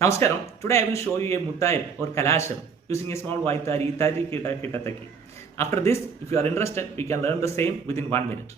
Namaskaram. Today I will show you a Muttair or Kalasham using a small Vaitari, Tari Kita Kitataki. After this, if you are interested, we can learn the same within 1 minute.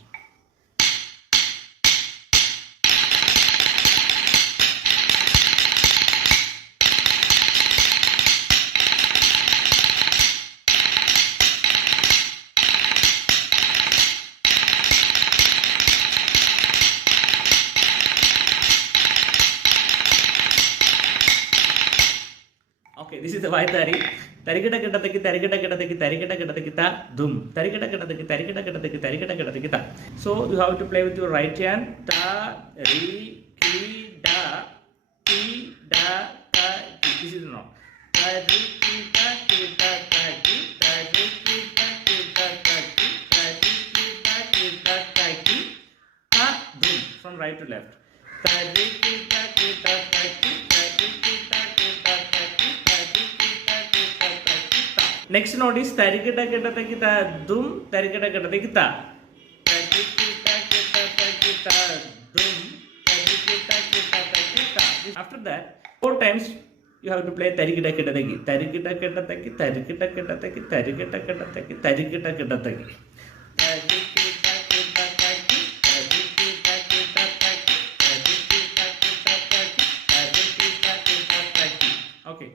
Okay, this is the Vaitari. Tarikita Kitataki, Tarikita Kitataki, Tarikita Kitataki ta dum. Tarikita Kitataki, Tarikita Kitataki, Tarikita Kitataki ta. So you have to play with your right hand. Ta, ri, ki, da, ki, da, ta, ki. This is not. Ta, ri, ki, ta, ki, ta, ta, ki. Ta, ri, ki, ta, ki, ta, ta, ki. Ta, ri, ki, ta, ki, ta, ta, ki. Ta, dum. From right to left. Ta, ri, ki, ta, ki, ta, ta, ki. Ta, ri, ki, ta, ki, ta, ta, ki. Next note is tarikita kita kita dum tarikita kita kita tarikita kita kita dum tarikita kita kita. After that, 4 times you have to play tarikita kita tagi tarikita kita tagi tarikita kita tagi tarikita kita tagi tarikita kita tagi tarikita kita tagi tarikita kita tagi tarikita kita tagi tarikita kita tagi. Okay,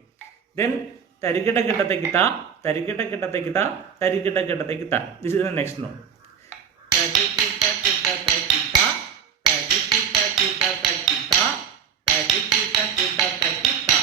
then tarikita kita kita tarikita kita kita tarikita kita kita. This is the next note. Tarikita kita kita tarikita kita kita tarikita kita kita.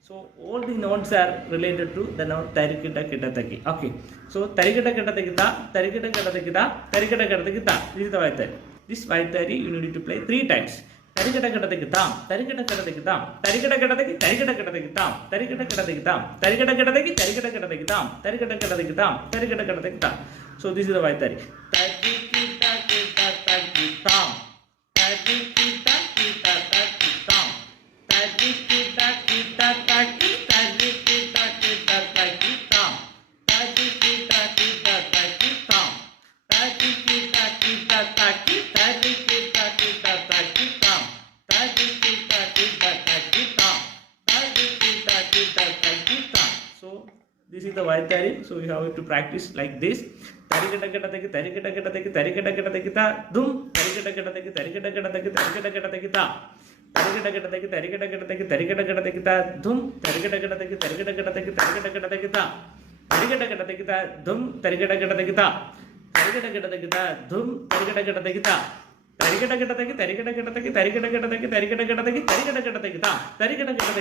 So all the notes are related to the note tarikita kita tagi. Okay, so tarikita kita kita tarikita kita kita tarikita kita kita. This is the Vaitari. This Vaitari you need to play 3 times. Tarikita kita kita tarikita kita kita tarikita kita tagi tarikita kita kita tarikita kita kita tarikita kita tagi tarikita kita kita tarikita kita kita tarikita kita kita. So this is the Vaitari. Tarikita kita tagi tam tarikita kita tagi tam tarikita kita tagi tarikita kita tagi tam tarikita kita tagi tam tarikita kita tagi tarikita kita tagi tam. So this is the Vaitari. So you have to practice like this. Tarikita kita tagi tarikita kita tagi tarikita kita tagi ta dum tarikita kita tagi tarikita kita tagi tarikita kita tagi ta tarikita kita tagi tarikita kita tagi tarikita kita tagi ta dum tarikita kita tagi tarikita kita tagi tarikita kita tagi ta tarikita kita tagi ta dum tarikita kita tagi ta tarikita kita tagi ta dum tarikita kita tagi ta tarikita kita tagi tarikita kita tagi tarikita kita tagi tarikita kita tagi tarikita kita tagi ta tarikita kita tagi